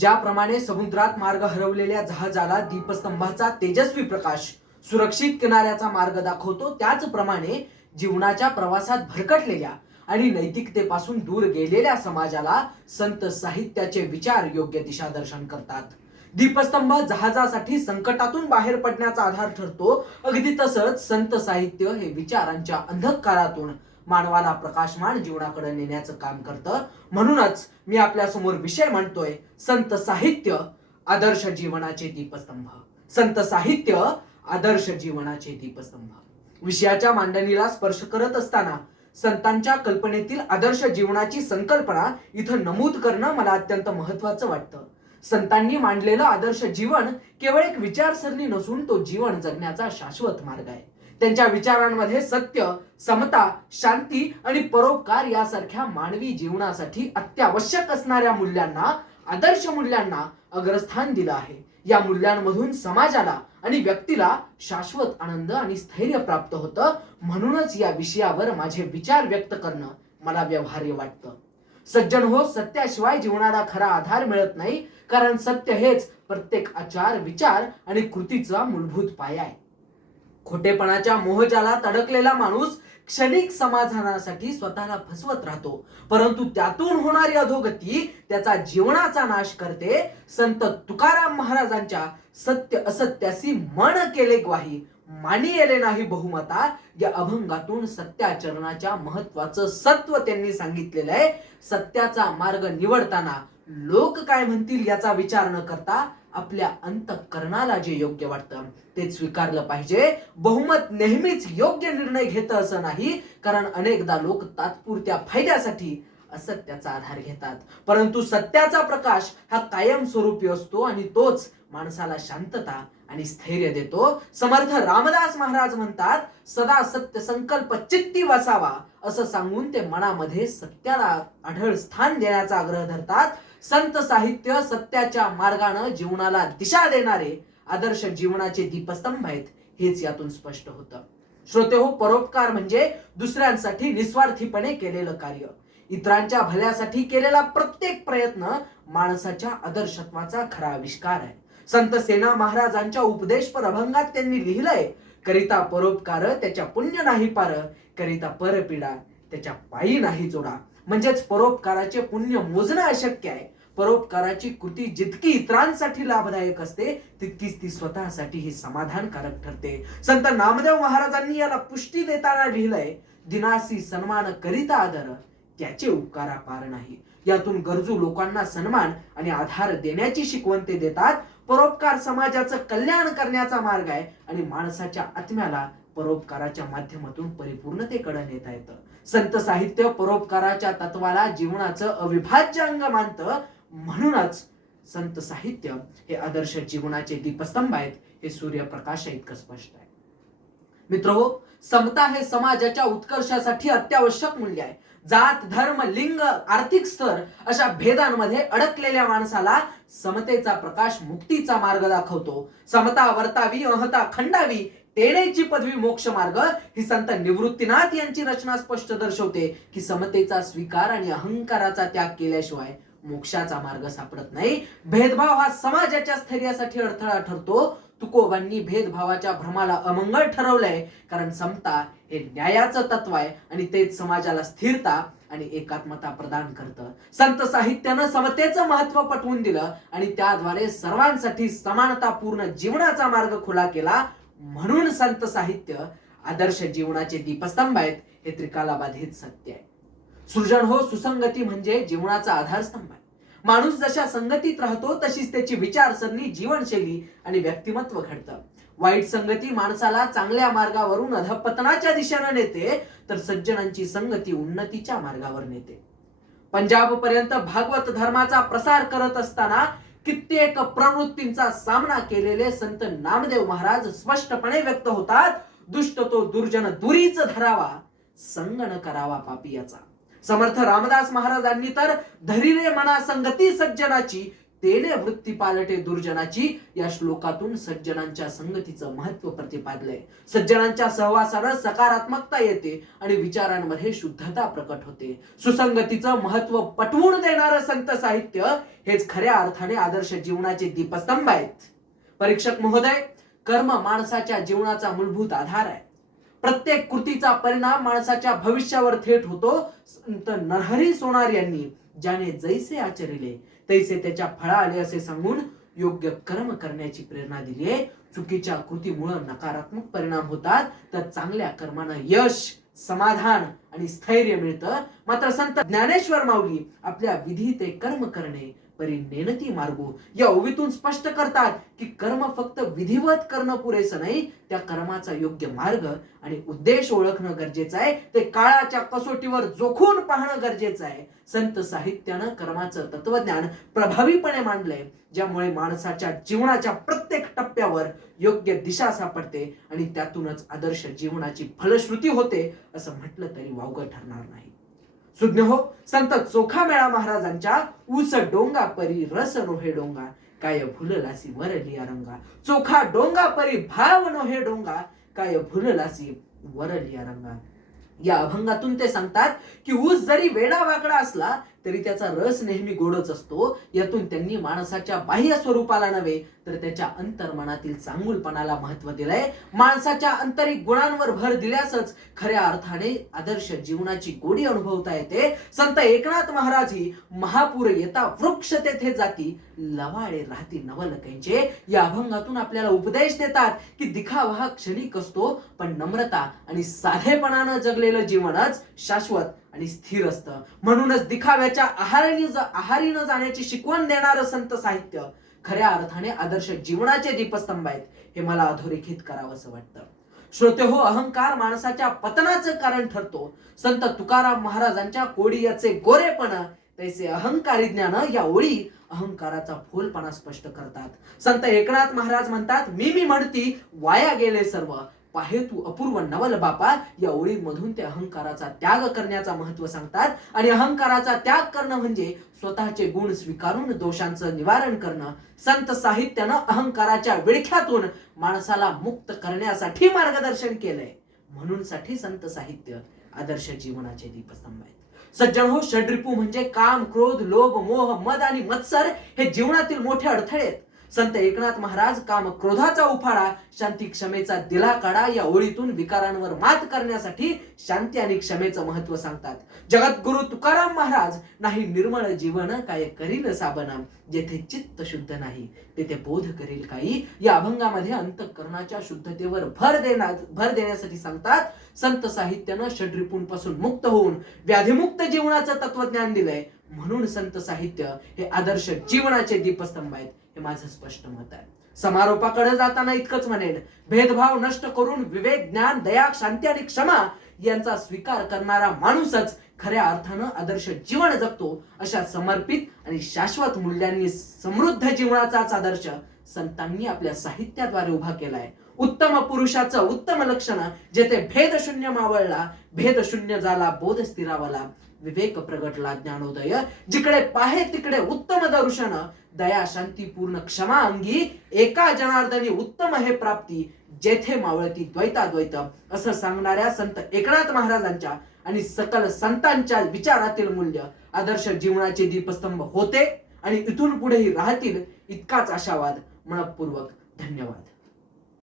ज्याप्रमाणे समुद्रात मार्ग हरवलेल्या जहाजाला दीपस्तंभाचा तेजस्वी प्रकाश सुरक्षित किनाऱ्याचा मार्ग दाखवतो त्याचप्रमाणे जीवनाच्या प्रवासात भरकटलेल्या आणि नैतिकतेपासून दूर गेलेल्या समाजाला संत साहित्याचे विचार योग्य दिशादर्शन करतात. दीपस्तंभ जहाजासाठी संकटातून बाहेर पडण्याचा आधार ठरतो. अगदी तसंच संत साहित्य हे विचारांच्या अंधकारातून मानवाला प्रकाशमान जीवनाकडे नेण्याचं काम करतं. म्हणूनच मी आपल्यासमोर विषय म्हणतोय संत साहित्य आदर्श जीवनाचे दीपस्तंभ. संत साहित्य आदर्श जीवनाचे दीपस्तंभ. विषयाच्या मांडणीला स्पर्श करत असताना संतांच्या कल्पनेतील आदर्श जीवनाची संकल्पना इथं नमूद करणं मला अत्यंत महत्वाचं वाटतं. संतांनी मांडलेलं आदर्श जीवन केवळ एक विचारसरणी नसून तो जीवन जगण्याचा शाश्वत मार्ग आहे. त्यांच्या विचारांमध्ये सत्य समता शांती आणि परोपकार यासारख्या मानवी जीवनासाठी अत्यावश्यक असणाऱ्या मूल्यांना आदर्श मूल्यांना अग्रस्थान दिलं आहे. या मूल्यांमधून समाजाला आणि व्यक्तीला शाश्वत आनंद आणि स्थैर्य प्राप्त होतं. म्हणूनच या विषयावर माझे विचार व्यक्त करणं मला व्यवहार्य वाटतं. सज्जन हो सत्याशिवाय जीवनाला खरा आधार मिळत नाही कारण सत्य हेच प्रत्येक आचार विचार आणि कृतीचा मूलभूत पाया आहे. खोटेपणाच्या मोहजालात अडकलेला माणूस क्षणिक समाधानासाठी स्वतःला फसवत राहतो. परंतु त्यातून होणारी अधोगती त्याचा जीवनाचा नाश करते. संत तुकाराम महाराजांच्या सत्य असत्यासी मन केले ग्वाही मानी येले नाही बहुमता या अभंगातून सत्याचरणाच्या महत्वाचं सत्व त्यांनी सांगितलेलं आहे. सत्याचा मार्ग निवडताना लोक काय म्हणतील याचा विचार न करता आपल्या अंतकरणाला जे योग्य वाटतं ते स्वीकारलं पाहिजे. बहुमत नेहमीच योग्य निर्णय घेतं असं नाही कारण अनेकदा लोक तात्पुरत्या फायद्यासाठी असत्याचा आधार घेतात. परंतु सत्याचा प्रकाश हा कायमस्वरूपी असतो आणि तोच माणसाला शांतता आणि स्थैर्य देतो. समर्थ रामदास महाराज म्हणतात सदा सत्य संकल्प चित्ती वसावा असं सांगून ते मनामध्ये सत्याला आढळ स्थान देण्याचा आग्रह धरतात. संत साहित्य सत्याच्या मार्गानं जीवनाला दिशा देणारे आदर्श जीवनाचे दीपस्तंभ आहेत हेच यातून स्पष्ट होतं. श्रोते हो परोपकार म्हणजे दुसऱ्यांसाठी निस्वार्थीपणे केलेलं कार्य. इतरांच्या भल्यासाठी केलेला प्रत्येक प्रयत्न माणसाच्या आदर्शत्वाचा खरा आविष्कार आहे. संत सेना महाराजांच्या उपदेशपर अभंगात त्यांनी लिहिलंय करिता परोपकार त्याच्या पुण्य नाही पार करिता परपिडा त्याच्या पायी नाही जोडा. म्हणजेच परोपकाराचे पुण्य मोजणं अशक्य आहे. परोपकाराची कृती जितकी इतरांसाठी लाभदायक असते तितकीच ती स्वतःसाठी समाधानकारक ठरते. संत नामदेव महाराजांनी याला पुष्टी देताना लिहिलंय दिनासी सन्मान करिता आदर त्याचे उपकारा पार नाही. यातून गरजू लोकांना सन्मान आणि आधार देण्याची शिकवण ते देतात. परोपकार समाजाचं कल्याण करण्याचा मार्ग आहे आणि माणसाच्या आत्म्याला परोपकाराच्या माध्यमातून परिपूर्णतेकडे नेता येतं. संत साहित्य परोपकाराच्या तत्वाला जीवनाचं अविभाज्य अंग मानतं. म्हणूनच संत साहित्य हे आदर्श जीवनाचे दीपस्तंभ आहेत हे सूर्यप्रकाश इतकं स्पष्ट आहे. मित्र हो समता हे समाजाच्या उत्कर्षासाठी अत्यावश्यक मूल्य आहे. जात धर्म लिंग आर्थिक स्तर अशा भेदांमध्ये अडकलेल्या माणसाला समतेचा प्रकाश मुक्तीचा मार्ग दाखवतो. समता वर्तावी अहता खंडावी तेनेची पदवी मोक्ष मार्ग ही संत निवृत्तीनाथ यांची रचना स्पष्ट दर्शवते की समतेचा स्वीकार आणि अहंकाराचा त्याग केल्याशिवाय मोक्षाचा मार्ग सापडत नाही. भेदभाव हा समाजाच्या स्थैर्यासाठी अडथळा ठरतो. तुकोबांनी भेदभावाच्या भ्रमाला अमंगळ ठरवलंय. कारण समता हे न्यायाचं तत्व आहे आणि तेच समाजाला स्थिरता आणि एकात्मता प्रदान करतं. संत साहित्यानं समतेचं महत्त्व पटवून दिलं आणि त्याद्वारे सर्वांसाठी समानतापूर्ण जीवनाचा मार्ग खुला केला. म्हणून संत साहित्य आदर्श जीवनाचे दीपस्तंभ आहेत हे त्रिकालाबाधित सत्य आहे. सृजन हो सुसंगती म्हणजे जीवनाचा आधारस्तंभ आहे. माणूस जशा संगतीत राहतो तशीच त्याची विचारसरणी जीवनशैली आणि व्यक्तिमत्व घडतं. वाईट संगती माणसाला चांगल्या मार्गावरून अधपतनाच्या दिशेनं नेते तर सज्जनांची संगती उन्नतीच्या मार्गावर नेते. पंजाब पर्यंत भागवत धर्माचा प्रसार करत असताना कित्येक प्रवृत्तींचा सामना केलेले संत नामदेव महाराज स्पष्टपणे व्यक्त होतात दुष्ट तो दुर्जन दुरीच धरावा संगण करावा करावा पापियाचा समर्थ रामदास महाराजांनी तर धरीरे मना संगती सज्जनाची तेने वृत्ती पालटे दुर्जनाची या श्लोकातून सज्जनांच्या संगतीचं महत्त्व प्रतिपादलंय. सज्जनांच्या सहवासानं सकारात्मकता येते आणि विचारांमध्ये शुद्धता प्रकट होते. सुसंगतीचं महत्त्व पटवून देणारं संत साहित्य हेच खऱ्या अर्थाने आदर्श जीवनाचे दीपस्तंभ आहेत. परीक्षक महोदय कर्म माणसाच्या जीवनाचा मूलभूत आधार आहे. प्रत्येक कृतीचा परिणाम माणसाच्या भविष्यावर थेट होतो. संत नरहरी सोनार यांनी ज्याने जैसे आचरिले तैसे त्याच्या फळा आले असे सांगून योग्य कर्म करण्याची प्रेरणा दिली आहे. चुकीच्या कृतीमुळे नकारात्मक परिणाम होतात. तर चांगल्या कर्मानं यश समाधान आणि स्थैर्य मिळतं. मात्र संत ज्ञानेश्वर माऊली आपल्या विधी ते कर्म करणे परी नेनती मार्गो. या ओवीतून स्पष्ट करतात की कर्म फक्त विधिवत करणं पुरेसं नाही त्या कर्माचा योग्य मार्ग आणि उद्देश ओळखणं गरजेचं आहे. ते काळाच्या कसोटीवर जोखून पाहणं गरजेचं आहे. संत साहित्यानं कर्माचं तत्वज्ञान प्रभावीपणे मांडलंय ज्यामुळे माणसाच्या जीवनाच्या प्रत्येक टप्प्यावर योग्य दिशा सापडते आणि त्यातूनच आदर्श जीवनाची फलश्रुती होते असं म्हटलं तरी वावगं ठरणार नाही. सुज्ञ हो. संत चोखामेळा महाराजांच्या ऊस डोंगा परी रस नोहे डोंगा. काय भुललासी वरलिया रंगा चोखा डोंगा परी भाव नोहे डोंगा. काय भुललासी वरलिया रंगा या अभंगातून ते सांगतात की ऊस जरी वेडा वाकडा असला तरी त्याचा रस नेहमी गोडच असतो. यातून त्यांनी माणसाच्या बाह्य स्वरूपाला नव्हे तर त्याच्या अंतर्मनातील चांगुलपणाला महत्त्व दिलंय. माणसाच्या आंतरिक गुणांवर भर दिल्यासच खऱ्या अर्थाने आदर्श जीवनाची गोडी अनुभवता येते. संत एकनाथ महाराज ही महापूर येता वृक्ष तेथे जाती लवाळे राहती नवलकांचे या अभंगातून आपल्याला उपदेश देतात की दिखावा क्षणिक असतो पण नम्रता आणि साधेपणानं जगलेलं जीवनच शाश्वत आणि स्थिर असतं. म्हणूनच दिखाव्याच्या आहारी आहारी न जाण्याची शिकवण देणारं संत साहित्य खऱ्या अर्थाने आदर्श जीवनाचे दीपस्तंभ आहेत हे मला अधोरेखित करावं असं वाटतं. श्रोते हो अहंकार माणसाच्या पतनाचं कारण ठरतो. संत तुकाराम महाराजांच्या कोडियाचे गोरेपण तैसे अहंकारी ज्ञान या ओळी अहंकाराचा फोलपणा स्पष्ट करतात. संत एकनाथ महाराज म्हणतात मी मी म्हणती वाया गेले सर्व. पाहे तू अपूर्व नवल बापा या ओळीमधून ते अहंकाराचा त्याग करण्याचा महत्त्व सांगतात. आणि अहंकाराचा त्याग करणं म्हणजे स्वतःचे गुण स्वीकारून दोषांचं निवारण करणं. संत साहित्यानं अहंकाराच्या विळख्यातून माणसाला मुक्त करण्यासाठी मार्गदर्शन केलंय. म्हणून साठी संत साहित्य आदर्श जीवनाचे दीपस्तंभ आहेत. सज्जन हो षड्रिपू म्हणजे काम क्रोध लोभ मोह मद आणि मत्सर हे जीवनातील मोठे अडथळे आहेत. संत एकनाथ महाराज काम क्रोधाचा उफाळा शांती क्षमेचा दिला काढा या ओळीतून विकारांवर मात करण्यासाठी शांती आणि क्षमेचं महत्त्व सांगतात. जगद्गुरु तुकाराम महाराज नाही निर्मळ जीवन काय करील साबना जेथे चित्त शुद्ध नाही तेथे बोध करील काही? या अभंगामध्ये अंतकरणाच्या शुद्धतेवर भर देणार भर देण्यासाठी सांगतात संत साहित्यानं षड्रिपूंपासून मुक्त होऊन व्याधिमुक्त जीवनाचं तत्वज्ञान दिलंय. म्हणून संत साहित्य हे आदर्श जीवनाचे दीपस्तंभ आहेत. हे माझं स्पष्ट मत आहे. समारोपाकडे जाताना इतकंच म्हणेन भेदभाव नष्ट करून विवेक ज्ञान दया शांती आणि क्षमा यांचा स्वीकार करणारा माणूसच खऱ्या अर्थानं आदर्श जीवन जगतो अशा समर्पित आणि शाश्वत मूल्यांनी समृद्ध जीवनाचाच आदर्श संतांनी आपल्या साहित्याद्वारे उभा केलाय. उत्तम पुरुषाचं उत्तम लक्षण जेथे भेद शून्य मावळला भेद शून्य झाला बोध स्थिरावला विवेक प्रगटला ज्ञानोदय. जिकडे पाहे तिकडे उत्तम दर्शन दया शांती पूर्ण क्षमा अंगी एका जनार्दनी उत्तम हे प्राप्ती जेथे मावळती द्वैताद्वैत. असं सांगणाऱ्या संत एकनाथ महाराजांच्या आणि सकल संतांच्या विचारातील मूल्य आदर्श जीवनाचे दीपस्तंभ होते आणि इथून पुढेही राहतील इतकाच आशावाद. मनपूर्वक धन्यवाद.